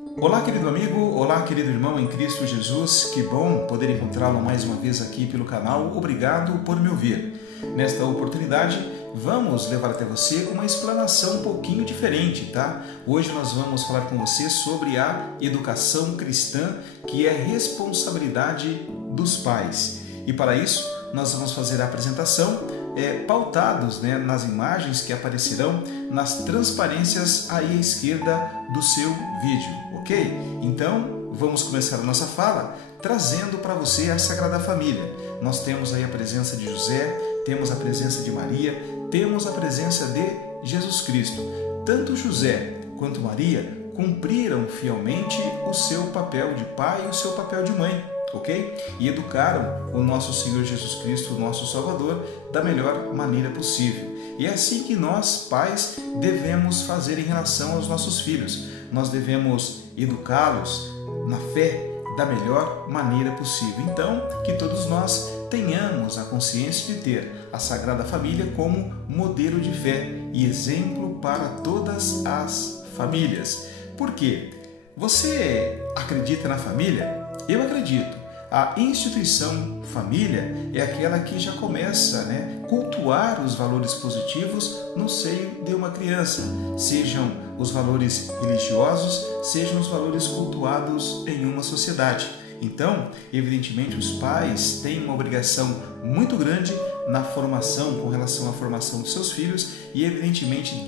Olá, querido amigo, olá, querido irmão em Cristo Jesus, que bom poder encontrá-lo mais uma vez aqui pelo canal. Obrigado por me ouvir. Nesta oportunidade, vamos levar até você uma explanação um pouquinho diferente, tá? Hoje nós vamos falar com você sobre a educação cristã, que é responsabilidade dos pais. E para isso, nós vamos fazer a apresentação pautados nas imagens que aparecerão nas transparências aí à esquerda do seu vídeo, ok? Então, vamos começar a nossa fala trazendo para você a Sagrada Família. Nós temos aí a presença de José, temos a presença de Maria, temos a presença de Jesus Cristo. Tanto José quanto Maria cumpriram fielmente o seu papel de pai e o seu papel de mãe, ok? E educaram o nosso Senhor Jesus Cristo, o nosso Salvador, da melhor maneira possível. E é assim que nós, pais, devemos fazer em relação aos nossos filhos. Nós devemos educá-los na fé da melhor maneira possível. Então, que todos nós tenhamos a consciência de ter a Sagrada Família como modelo de fé e exemplo para todas as famílias. Por quê? Você acredita na família? Eu acredito. A instituição família é aquela que já começa a cultuar os valores positivos no seio de uma criança, sejam os valores religiosos, sejam os valores cultuados em uma sociedade. Então, evidentemente, os pais têm uma obrigação muito grande na formação, com relação à formação dos seus filhos e, evidentemente,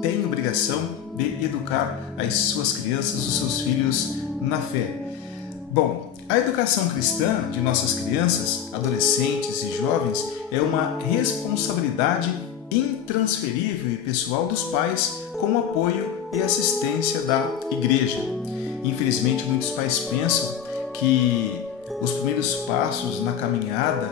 têm obrigação de educar as suas crianças, os seus filhos na fé. Bom, a educação cristã de nossas crianças, adolescentes e jovens é uma responsabilidade intransferível e pessoal dos pais com apoio e assistência da igreja. Infelizmente, muitos pais pensam que os primeiros passos na caminhada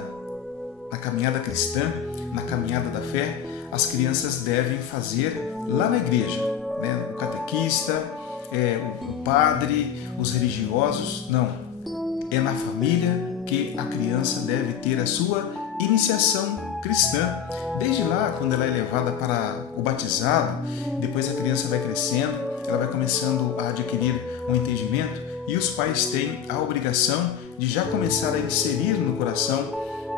cristã, na caminhada da fé, as crianças devem fazer lá na igreja, o catequista, o padre, os religiosos. Não, é na família que a criança deve ter a sua iniciação cristã. Desde lá, quando ela é levada para o batizado, depois a criança vai crescendo, ela vai começando a adquirir um entendimento e os pais têm a obrigação de já começar a inserir no coração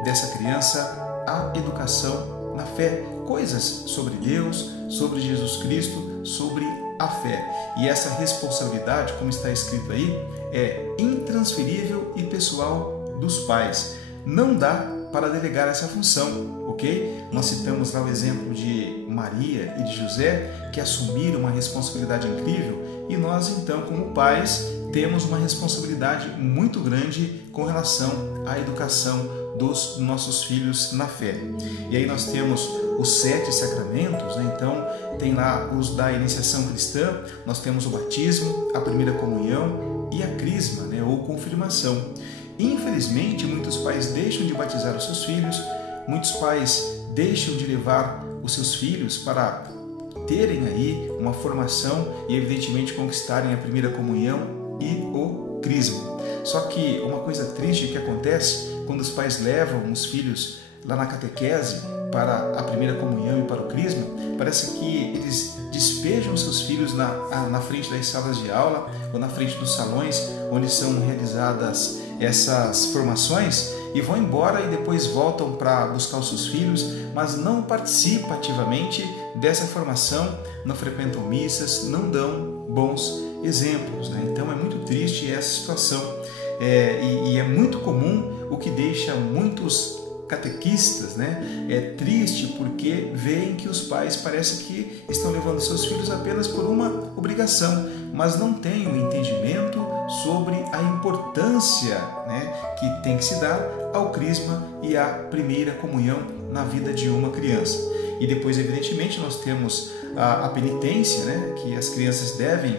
dessa criança a educação na fé, coisas sobre Deus, sobre Jesus Cristo, sobre a fé. E essa responsabilidade, como está escrito aí, é intransferível e pessoal dos pais. Não dá para delegar essa função, ok? Nós citamos lá o exemplo de Maria e de José, que assumiram uma responsabilidade incrível, e nós então, como pais, temos uma responsabilidade muito grande com relação à educação dos nossos filhos na fé. E aí nós temos os 7 sacramentos, então tem lá os da iniciação cristã, nós temos o batismo, a primeira comunhão e a crisma, ou confirmação. Infelizmente, muitos pais deixam de batizar os seus filhos, muitos pais deixam de levar os seus filhos para terem aí uma formação e evidentemente conquistarem a primeira comunhão e o crisma. Só que uma coisa triste que acontece quando os pais levam os filhos lá na catequese para a primeira comunhão e para o crisma, parece que eles despejam seus filhos na frente das salas de aula ou na frente dos salões onde são realizadas essas formações e vão embora e depois voltam para buscar os seus filhos, mas não participam ativamente dessa formação, não frequentam missas, não dão bons exemplos. Então é muito triste essa situação e é muito comum, o que deixa muitos catequistas triste, porque veem que os pais parece que estão levando seus filhos apenas por uma obrigação, mas não têm o entendimento sobre a importância que tem que se dar ao crisma e à primeira comunhão na vida de uma criança. E depois, evidentemente, nós temos a penitência, que as crianças devem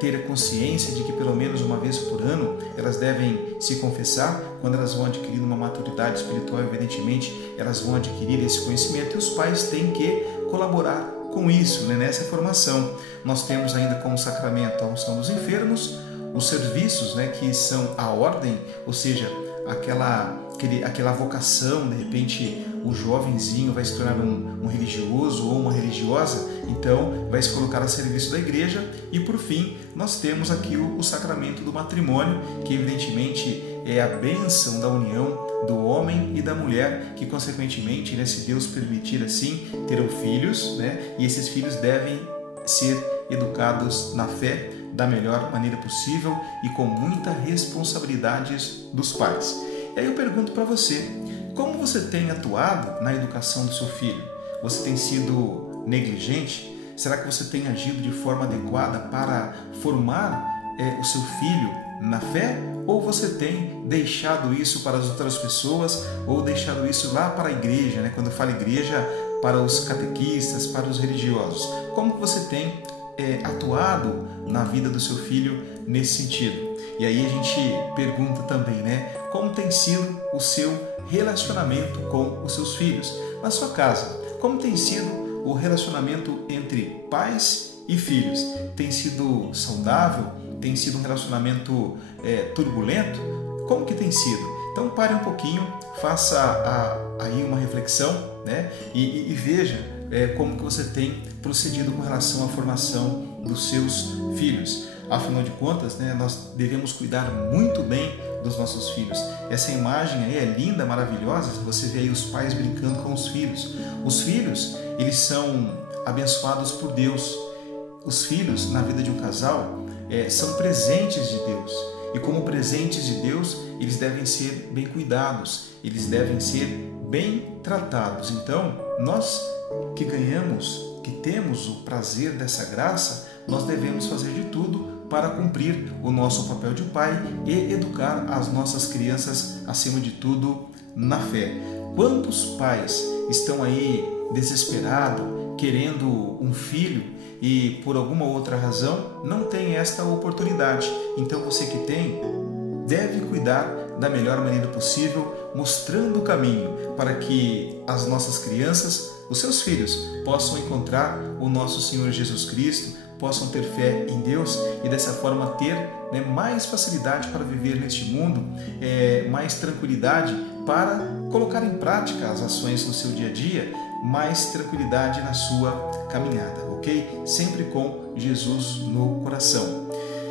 ter a consciência de que pelo menos uma vez por ano elas devem se confessar. Quando elas vão adquirindo uma maturidade espiritual, evidentemente, elas vão adquirir esse conhecimento e os pais têm que colaborar com isso, nessa formação. Nós temos ainda como sacramento a unção dos enfermos, os serviços, que são a ordem, ou seja, aquela vocação, de repente o jovenzinho vai se tornar um religioso ou uma religiosa, então vai se colocar a serviço da igreja. E por fim, nós temos aqui o sacramento do matrimônio, que evidentemente é a bênção da união do homem e da mulher, que consequentemente, né, se Deus permitir assim, terão filhos, né, e esses filhos devem ser educados na fé da melhor maneira possível e com muita responsabilidade dos pais. E aí eu pergunto para você, como você tem atuado na educação do seu filho? Você tem sido negligente? Será que você tem agido de forma adequada para formar o seu filho na fé? Ou você tem deixado isso para as outras pessoas, ou deixado isso lá para a igreja, né? Quando eu falo igreja, para os catequistas, para os religiosos. Como que você tem atuado na vida do seu filho nesse sentido? E aí a gente pergunta também, né? Como tem sido o seu relacionamento com os seus filhos? Na sua casa, como tem sido o relacionamento entre pais e filhos? Tem sido saudável? Tem sido um relacionamento turbulento? Como que tem sido? Então pare um pouquinho, faça aí uma reflexão, né? E veja como que você tem procedido com relação à formação dos seus filhos. Afinal de contas, né, nós devemos cuidar muito bem dos nossos filhos. Essa imagem aí é linda, maravilhosa. Você vê aí os pais brincando com os filhos. Os filhos, eles são abençoados por Deus. Os filhos, na vida de um casal, são presentes de Deus. E como presentes de Deus, eles devem ser bem cuidados, eles devem ser bem tratados. Então, nós que ganhamos, que temos o prazer dessa graça, nós devemos fazer de tudo para cumprir o nosso papel de pai e educar as nossas crianças, acima de tudo, na fé. Quantos pais estão aí desesperados, querendo um filho e por alguma outra razão não tem esta oportunidade? Então você que tem, deve cuidar da melhor maneira possível, mostrando o caminho para que as nossas crianças, os seus filhos, possam encontrar o nosso Senhor Jesus Cristo, possam ter fé em Deus e dessa forma ter, né, mais facilidade para viver neste mundo, mais tranquilidade para colocar em prática as ações no seu dia a dia, mais tranquilidade na sua caminhada, ok? Sempre com Jesus no coração.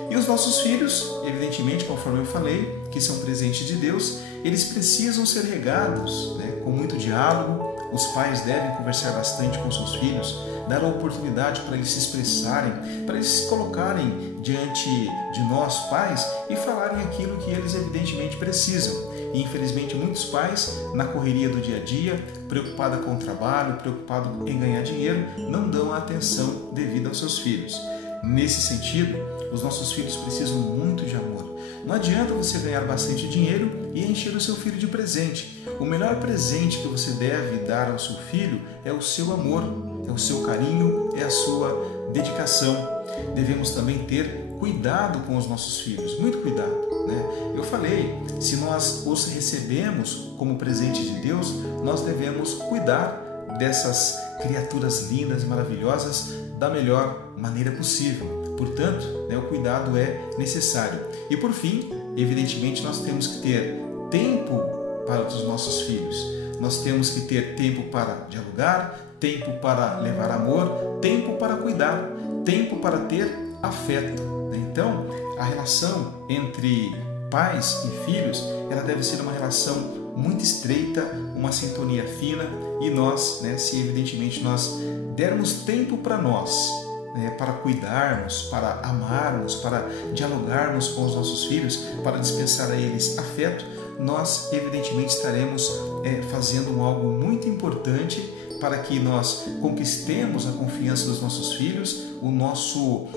E os nossos filhos, evidentemente, conforme eu falei, que são presentes de Deus, eles precisam ser regados, né, com muito diálogo. Os pais devem conversar bastante com seus filhos, dar a oportunidade para eles se expressarem, para eles se colocarem diante de nós, pais, e falarem aquilo que eles evidentemente precisam. E infelizmente muitos pais, na correria do dia a dia, preocupados com o trabalho, preocupados em ganhar dinheiro, não dão a atenção devida aos seus filhos. Nesse sentido, os nossos filhos precisam muito de amor. Não adianta você ganhar bastante dinheiro e encher o seu filho de presente. O melhor presente que você deve dar ao seu filho é o seu amor, é o seu carinho, é a sua dedicação. Devemos também ter cuidado com os nossos filhos, muito cuidado, né? Eu falei, se nós os recebemos como presente de Deus, nós devemos cuidar dessas criaturas lindas e maravilhosas da melhor maneira possível. Portanto, né, o cuidado é necessário. E por fim, evidentemente, nós temos que ter tempo para os nossos filhos. Nós temos que ter tempo para dialogar, tempo para levar amor, tempo para cuidar, tempo para ter afeto. Então, a relação entre pais e filhos, ela deve ser uma relação muito estreita, uma sintonia fina, e nós, né, se evidentemente nós dermos tempo para nós, para cuidarmos, para amarmos, para dialogarmos com os nossos filhos, para dispensar a eles afeto, nós evidentemente estaremos fazendo algo muito importante para que nós conquistemos a confiança dos nossos filhos. O nosso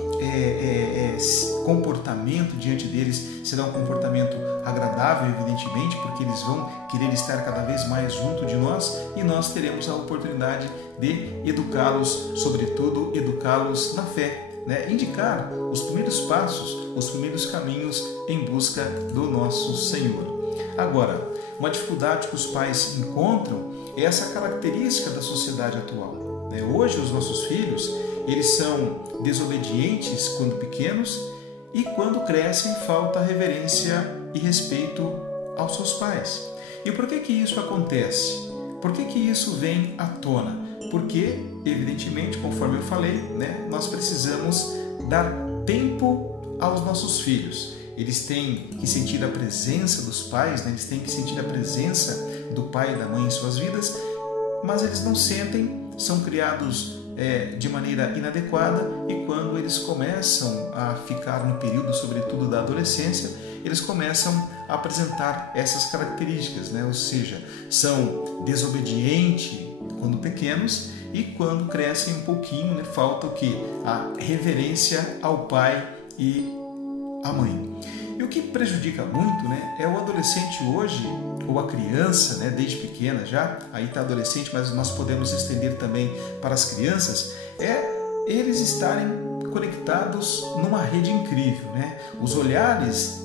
comportamento diante deles será um comportamento agradável, evidentemente, porque eles vão querer estar cada vez mais junto de nós, e nós teremos a oportunidade de educá-los, sobretudo educá-los na fé, né? Indicar os primeiros passos, os primeiros caminhos em busca do nosso Senhor. Agora, uma dificuldade que os pais encontram é essa característica da sociedade atual. Hoje, os nossos filhos, eles são desobedientes quando pequenos, e quando crescem falta reverência e respeito aos seus pais. E por que isso acontece? Por que isso vem à tona? Porque, evidentemente, conforme eu falei, né, nós precisamos dar tempo aos nossos filhos. Eles têm que sentir a presença dos pais, né? Eles têm que sentir a presença do pai e da mãe em suas vidas, mas eles não sentem, são criados de maneira inadequada, e quando eles começam a ficar no período, sobretudo da adolescência, eles começam a apresentar essas características, né? Ou seja, são desobedientes quando pequenos, e quando crescem um pouquinho, né, falta o quê? A reverência ao pai e à mãe. E o que prejudica muito, né, é o adolescente hoje, ou a criança, né, desde pequena já, aí está adolescente, mas nós podemos estender também para as crianças, eles estarem conectados numa rede incrível, né? Os olhares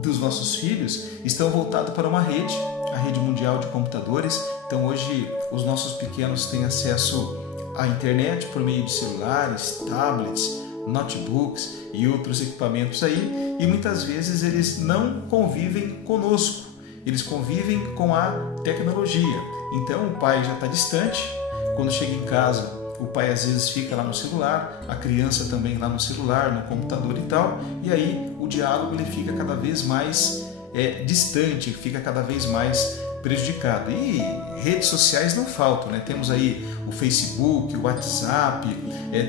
dos nossos filhos estão voltados para uma rede, a rede mundial de computadores. Então hoje os nossos pequenos têm acesso à internet por meio de celulares, tablets, notebooks e outros equipamentos aí, e muitas vezes eles não convivem conosco, eles convivem com a tecnologia. Então o pai já está distante, quando chega em casa o pai às vezes fica lá no celular, a criança também lá no celular, no computador e tal, e aí o diálogo ele fica cada vez mais distante, fica cada vez mais prejudicado. E redes sociais não faltam, né? Temos aí o Facebook, o WhatsApp,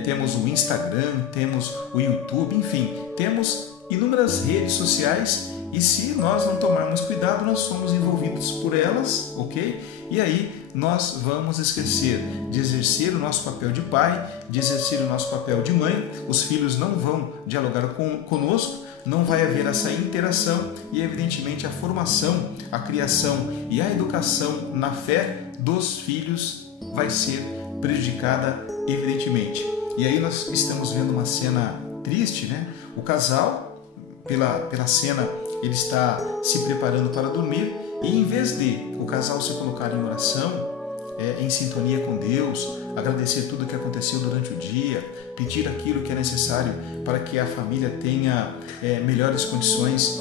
temos o Instagram, temos o YouTube, enfim, temos inúmeras redes sociais, e se nós não tomarmos cuidado, nós somos envolvidos por elas, ok? E aí nós vamos esquecer de exercer o nosso papel de pai, de exercer o nosso papel de mãe. Os filhos não vão dialogar conosco, não vai haver essa interação, e evidentemente a formação, a criação e a educação na fé dos filhos vai ser prejudicada, evidentemente. E aí nós estamos vendo uma cena triste, né? O casal, pela cena, ele está se preparando para dormir, e em vez de o casal se colocar em oração, em sintonia com Deus, agradecer tudo o que aconteceu durante o dia, pedir aquilo que é necessário para que a família tenha melhores condições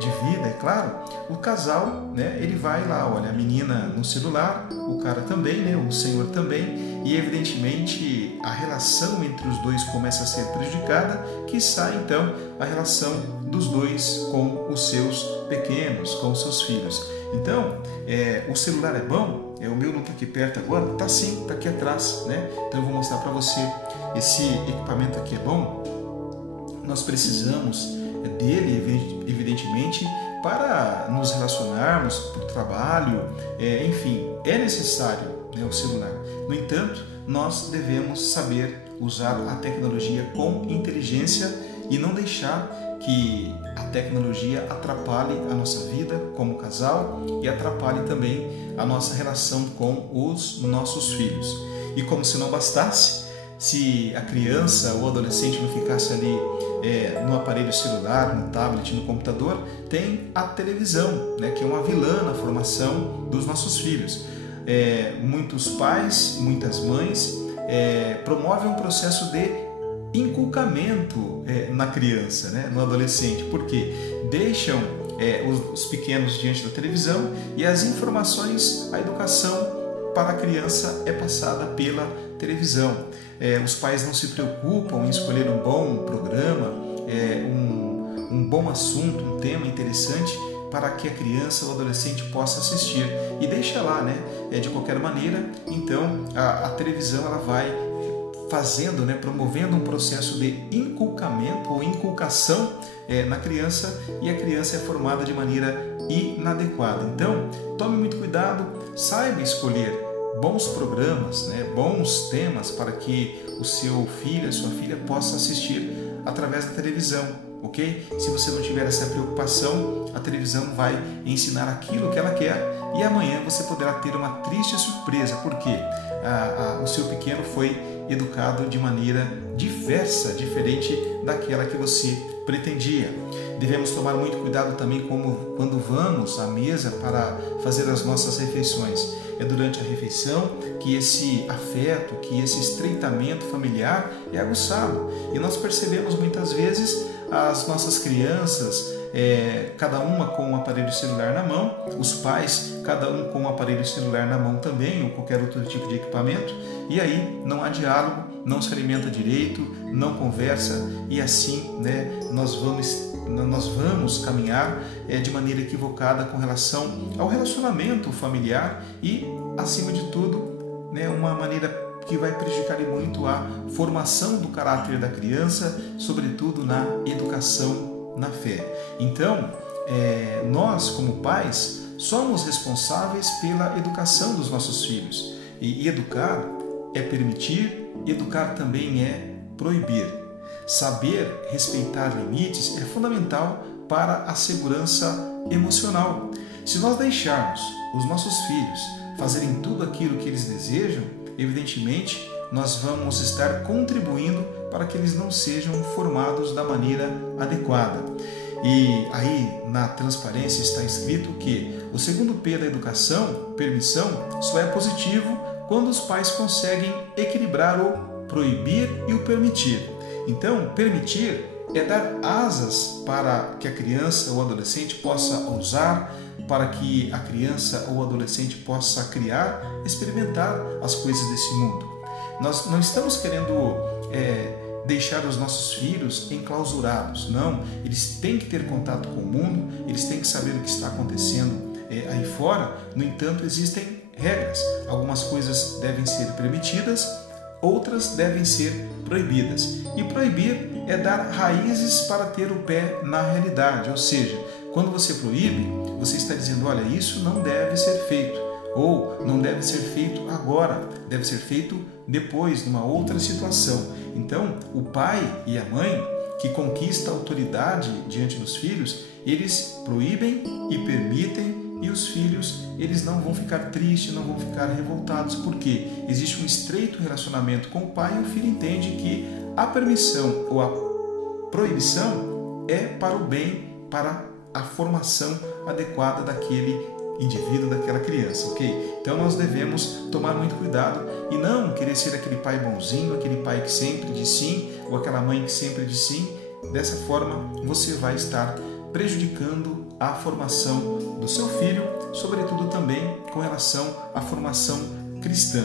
de vida, é claro, o casal, né, ele vai lá, olha, a menina no celular, o cara também, né, o senhor também, e evidentemente a relação entre os dois começa a ser prejudicada, quiçá então a relação dos dois com os seus pequenos, com os seus filhos. Então, o celular é bom? O meu não está aqui perto agora? Está sim, está aqui atrás, né? Então eu vou mostrar para você. Esse equipamento aqui é bom? Nós precisamos dele, evidentemente, para nos relacionarmos, para o trabalho, enfim, é necessário, né, o celular. No entanto, nós devemos saber usar a tecnologia com inteligência e não deixar que a tecnologia atrapalhe a nossa vida como casal e atrapalhe também a nossa relação com os nossos filhos. E como se não bastasse, se a criança ou adolescente não ficasse ali no aparelho celular, no tablet, no computador, tem a televisão, né, que é uma vilã na formação dos nossos filhos. Muitos pais, muitas mães promovem um processo de inculcamento na criança, né, no adolescente, porque deixam os pequenos diante da televisão, e as informações, a educação para a criança é passada pela televisão. Os pais não se preocupam em escolher um bom programa, um bom assunto, um tema interessante para que a criança ou adolescente possa assistir, e deixa lá, né, de qualquer maneira. Então a televisão ela vai fazendo, né, promovendo um processo de inculcamento ou inculcação na criança, e a criança é formada de maneira inadequada. Então, tome muito cuidado, saiba escolher bons programas, né, bons temas para que o seu filho, a sua filha possa assistir através da televisão, ok? Se você não tiver essa preocupação, a televisão vai ensinar aquilo que ela quer, e amanhã você poderá ter uma triste surpresa, porque o seu pequeno foi educado de maneira diversa, diferente daquela que você pretendia. Devemos tomar muito cuidado também quando vamos à mesa para fazer as nossas refeições. É durante a refeição que esse afeto, que esse estreitamento familiar é aguçado. E nós percebemos muitas vezes as nossas crianças, cada uma com um aparelho celular na mão, os pais, cada um com um aparelho celular na mão também, ou qualquer outro tipo de equipamento, e aí não há diálogo, não se alimenta direito, não conversa, e assim nós vamos caminhar de maneira equivocada com relação ao relacionamento familiar e, acima de tudo, uma maneira que vai prejudicar muito a formação do caráter da criança, sobretudo na educação na fé. Então, nós como pais somos responsáveis pela educação dos nossos filhos. E educar é permitir, educar também é proibir. Saber respeitar limites é fundamental para a segurança emocional. Se nós deixarmos os nossos filhos fazerem tudo aquilo que eles desejam, evidentemente nós vamos estar contribuindo para que eles não sejam formados da maneira adequada. E aí na transparência está escrito que o segundo P da educação, permissão, só é positivo quando os pais conseguem equilibrar o proibir e o permitir. Então, permitir é dar asas para que a criança ou adolescente possa ousar, para que a criança ou adolescente possa criar, experimentar as coisas desse mundo. Nós não estamos querendo deixar os nossos filhos enclausurados, não. Eles têm que ter contato com o mundo, eles têm que saber o que está acontecendo aí fora. No entanto, existem regras. Algumas coisas devem ser permitidas, outras devem ser proibidas. E proibir é dar raízes para ter o pé na realidade, ou seja, quando você proíbe, você está dizendo, olha, isso não deve ser feito, ou não deve ser feito agora, deve ser feito depois, numa outra situação. Então, o pai e a mãe que conquista a autoridade diante dos filhos, eles proíbem e permitem, e os filhos, eles não vão ficar tristes, não vão ficar revoltados, porque existe um estreito relacionamento com o pai e o filho entende que a permissão ou a proibição é para o bem, para a formação adequada daquele indivíduo, daquela criança, ok? Então nós devemos tomar muito cuidado e não querer ser aquele pai bonzinho, aquele pai que sempre diz sim, ou aquela mãe que sempre diz sim. Dessa forma você vai estar prejudicando a formação do seu filho, sobretudo também com relação à formação cristã.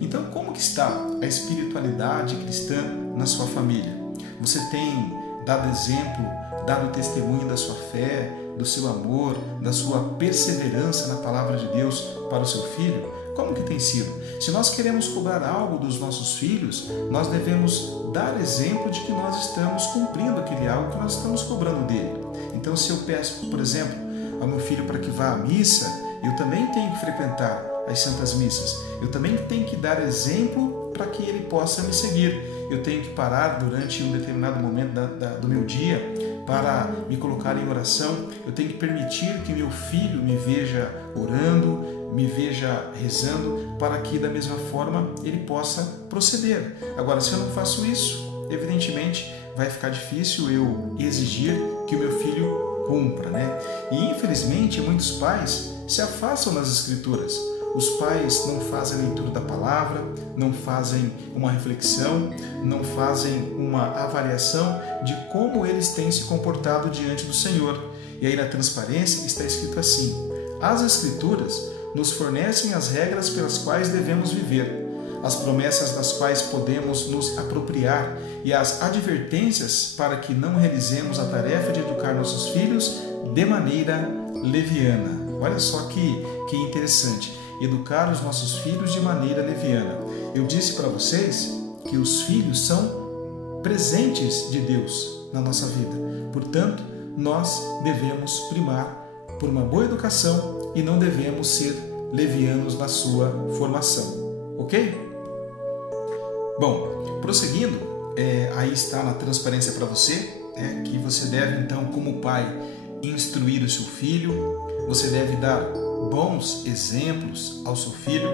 Então, como que está a espiritualidade cristã na sua família? Você tem dado exemplo, dado testemunho da sua fé, do seu amor, da sua perseverança na palavra de Deus para o seu filho? Como que tem sido? Se nós queremos cobrar algo dos nossos filhos, nós devemos dar exemplo de que nós estamos cumprindo aquele algo que nós estamos cobrando dele. Então, se eu peço, por exemplo, ao meu filho para que vá à missa, eu também tenho que frequentar as santas missas. Eu também tenho que dar exemplo para que ele possa me seguir. Eu tenho que parar durante um determinado momento do meu dia para me colocar em oração. Eu tenho que permitir que meu filho me veja orando, me veja rezando, para que da mesma forma ele possa proceder. Agora, se eu não faço isso, evidentemente vai ficar difícil eu exigir que o meu filho cumpra, E infelizmente muitos pais se afastam das Escrituras. Os pais não fazem a leitura da palavra, não fazem uma reflexão, não fazem uma avaliação de como eles têm se comportado diante do Senhor. E aí na transparência está escrito assim: as Escrituras nos fornecem as regras pelas quais devemos viver, as promessas das quais podemos nos apropriar e as advertências para que não realizemos a tarefa de educar nossos filhos de maneira leviana. Olha só que interessante, educar os nossos filhos de maneira leviana. Eu disse para vocês que os filhos são presentes de Deus na nossa vida. Portanto, nós devemos primar por uma boa educação e não devemos ser levianos na sua formação. Ok? Bom, prosseguindo, aí está na transparência para você, que você deve então, como pai, instruir o seu filho, você deve dar bons exemplos ao seu filho,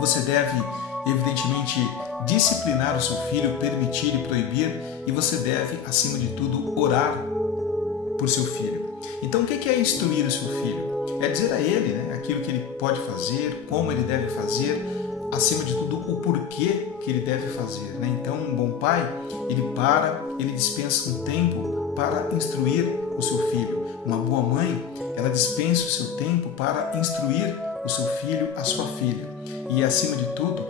você deve, evidentemente, disciplinar o seu filho, permitir e proibir, e você deve, acima de tudo, orar por seu filho. Então, o que é instruir o seu filho? É dizer a ele, né, aquilo que ele pode fazer, como ele deve fazer, acima de tudo, o porquê que ele deve fazer, né? Então, um bom pai, ele dispensa um tempo para instruir o seu filho. Uma boa mãe, ela dispensa o seu tempo para instruir o seu filho, a sua filha. E, acima de tudo,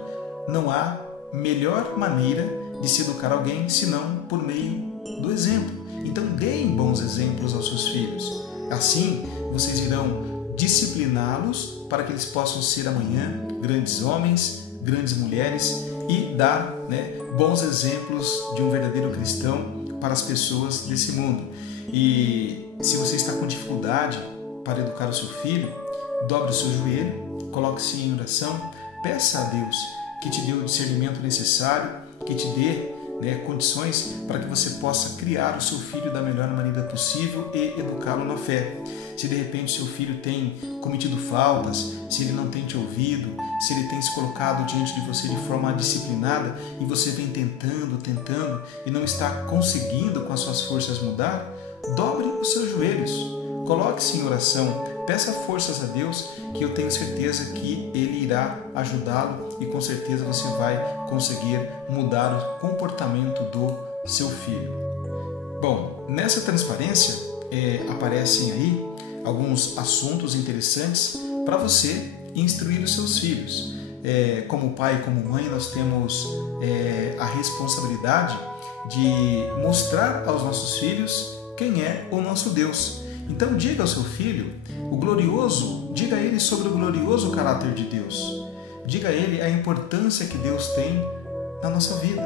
não há melhor maneira de se educar alguém senão por meio do exemplo. Então, deem bons exemplos aos seus filhos. Assim, vocês irão discipliná-los para que eles possam ser amanhã grandes homens, grandes mulheres e dar, né, bons exemplos de um verdadeiro cristão para as pessoas desse mundo. E se você está com dificuldade para educar o seu filho, dobre o seu joelho, coloque-se em oração, peça a Deus que te dê o discernimento necessário, que te dê, né, condições para que você possa criar o seu filho da melhor maneira possível e educá-lo na fé. Se de repente seu filho tem cometido faltas, se ele não tem te ouvido, se ele tem se colocado diante de você de forma disciplinada e você vem tentando e não está conseguindo com as suas forças mudar, dobre os seus joelhos, coloque-se em oração, peça forças a Deus, que eu tenho certeza que Ele irá ajudá-lo e com certeza você vai conseguir mudar o comportamento do seu filho. Bom, nessa transparência aparecem aí alguns assuntos interessantes para você instruir os seus filhos. Como pai e como mãe, nós temos a responsabilidade de mostrar aos nossos filhos quem é o nosso Deus. Então diga ao seu filho diga a ele sobre o glorioso caráter de Deus. Diga a ele a importância que Deus tem na nossa vida.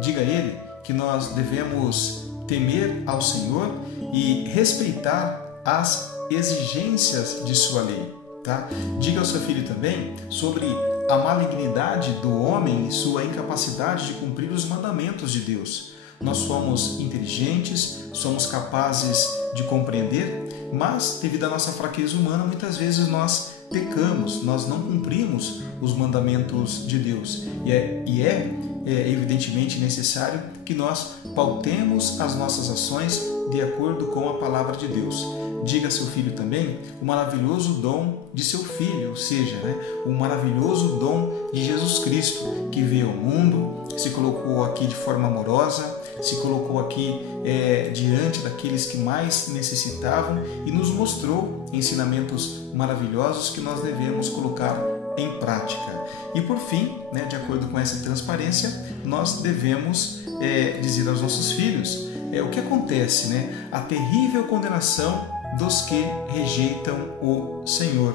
Diga a ele que nós devemos temer ao Senhor e respeitar as exigências de sua lei. Tá? Diga ao seu filho também sobre a malignidade do homem e sua incapacidade de cumprir os mandamentos de Deus. Nós somos inteligentes, somos capazes de compreender, mas devido à nossa fraqueza humana, muitas vezes nós pecamos, nós não cumprimos os mandamentos de Deus. E é evidentemente necessário que nós pautemos as nossas ações de acordo com a palavra de Deus. Diga a seu filho também o maravilhoso dom de seu filho, ou seja, o maravilhoso dom de Jesus Cristo, que veio ao mundo, se colocou aqui de forma amorosa, se colocou aqui diante daqueles que mais necessitavam e nos mostrou ensinamentos maravilhosos que nós devemos colocar em prática. E por fim, de acordo com essa transparência, nós devemos dizer aos nossos filhos o que acontece, a terrível condenação dos que rejeitam o Senhor.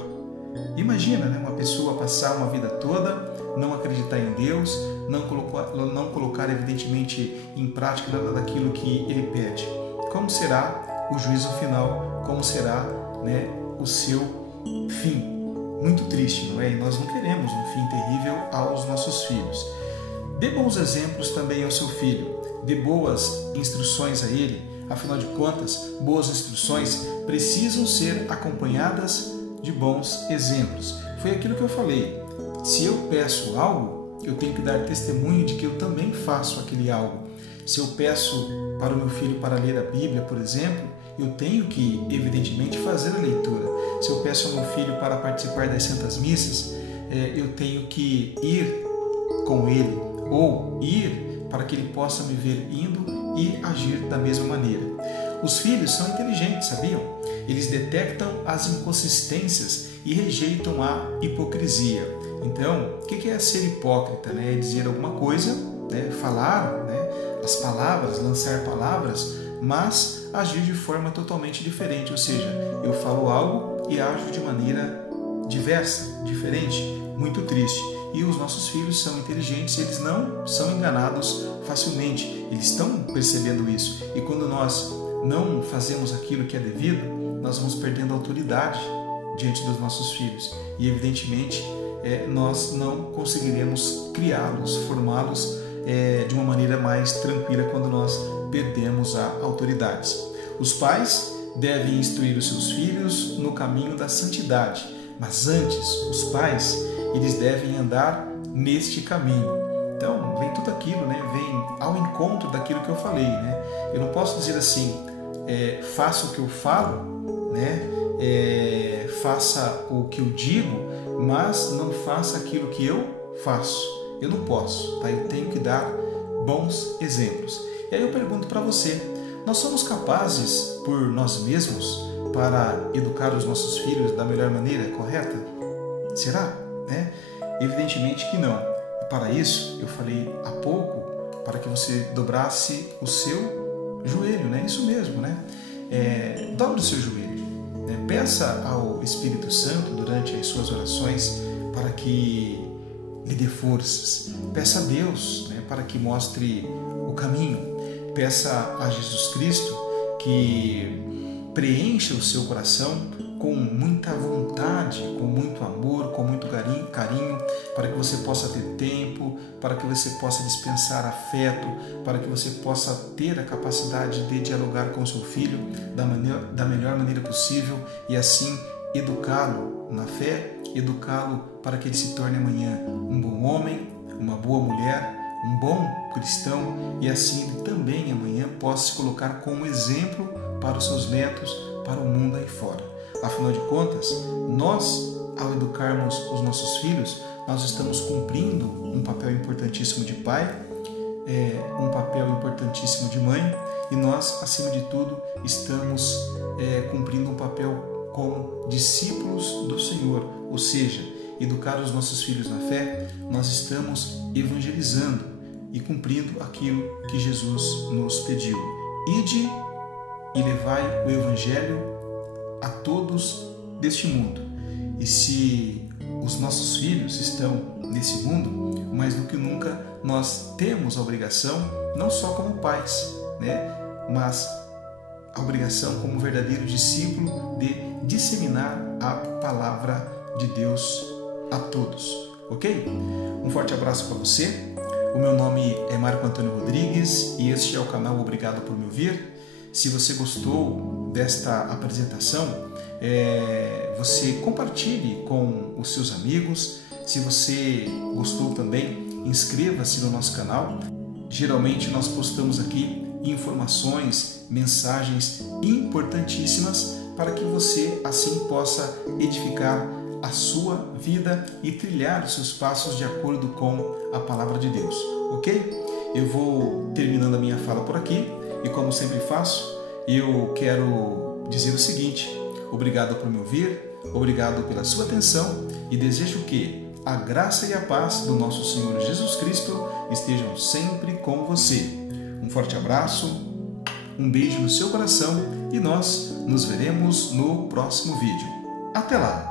Imagina, uma pessoa passar uma vida toda, não acreditar em Deus, não colocar evidentemente em prática nada daquilo que Ele pede. Como será o juízo final? Como será, o seu fim? Muito triste, não é? E nós não queremos um fim terrível aos nossos filhos. Dê bons exemplos também ao seu filho. Dê boas instruções a ele. Afinal de contas, boas instruções precisam ser acompanhadas de bons exemplos. Foi aquilo que eu falei. Se eu peço algo, eu tenho que dar testemunho de que eu também faço aquele algo. Se eu peço para o meu filho para ler a Bíblia, por exemplo, eu tenho que, evidentemente, fazer a leitura. Se eu peço ao meu filho para participar das Santas Missas, eu tenho que ir com ele ou ir para que ele possa me ver indo e agir da mesma maneira. Os filhos são inteligentes, sabiam? Eles detectam as inconsistências e rejeitam a hipocrisia. Então, o que é ser hipócrita? É dizer alguma coisa, falar as palavras, lançar palavras, mas agir de forma totalmente diferente. Ou seja, eu falo algo e ajo de maneira diversa, diferente, muito triste. E os nossos filhos são inteligentes, eles não são enganados facilmente, eles estão percebendo isso. E quando nós não fazemos aquilo que é devido, nós vamos perdendo autoridade diante dos nossos filhos. E evidentemente, nós não conseguiremos criá-los, formá-los de uma maneira mais tranquila quando nós perdemos a autoridade. Os pais devem instruir os seus filhos no caminho da santidade, mas antes, os pais eles devem andar neste caminho. Então, vem tudo aquilo, né? Vem ao encontro daquilo que eu falei, né? Eu não posso dizer assim, faça o que eu falo, né? Faça o que eu digo, mas não faça aquilo que eu faço. Eu não posso, tá? Eu tenho que dar bons exemplos. E aí eu pergunto para você, nós somos capazes por nós mesmos para educar os nossos filhos da melhor maneira correta? Será? Né? Evidentemente que não. E para isso, eu falei há pouco, para que você dobrasse o seu joelho, né? Isso mesmo, né? Dobre o seu joelho, né? Peça ao Espírito Santo durante as suas orações para que lhe dê forças. Peça a Deus, né? Para que mostre o caminho. Peça a Jesus Cristo que preencha o seu coração com muita vontade, com muito amor, com muito carinho, para que você possa ter tempo, para que você possa dispensar afeto, para que você possa ter a capacidade de dialogar com seu filho da melhor maneira possível e assim educá-lo na fé, educá-lo para que ele se torne amanhã um bom homem, uma boa mulher, um bom cristão e assim ele também amanhã possa se colocar como exemplo para os seus netos, para o mundo aí fora. Afinal de contas, nós, ao educarmos os nossos filhos, nós estamos cumprindo um papel importantíssimo de pai, um papel importantíssimo de mãe e nós, acima de tudo, estamos cumprindo um papel como discípulos do Senhor, ou seja, educar os nossos filhos na fé, nós estamos evangelizando e cumprindo aquilo que Jesus nos pediu. Ide e levai o Evangelho a todos deste mundo. E se os nossos filhos estão nesse mundo, mais do que nunca nós temos a obrigação, não só como pais, né, mas a obrigação como verdadeiro discípulo de disseminar a palavra de Deus a todos, ok? Um forte abraço para você. O meu nome é Marco Antônio Rodrigues e este é o canal Obrigado por Me Ouvir. Se você gostou desta apresentação, você compartilhe com os seus amigos. Se você gostou também, inscreva-se no nosso canal. Geralmente nós postamos aqui informações, mensagens importantíssimas para que você assim possa edificar a sua vida e trilhar os seus passos de acordo com a palavra de Deus, ok? Eu vou terminando a minha fala por aqui e como sempre faço, eu quero dizer o seguinte: obrigado por me ouvir, obrigado pela sua atenção e desejo que a graça e a paz do nosso Senhor Jesus Cristo estejam sempre com você. Um forte abraço, um beijo no seu coração e nós nos veremos no próximo vídeo. Até lá!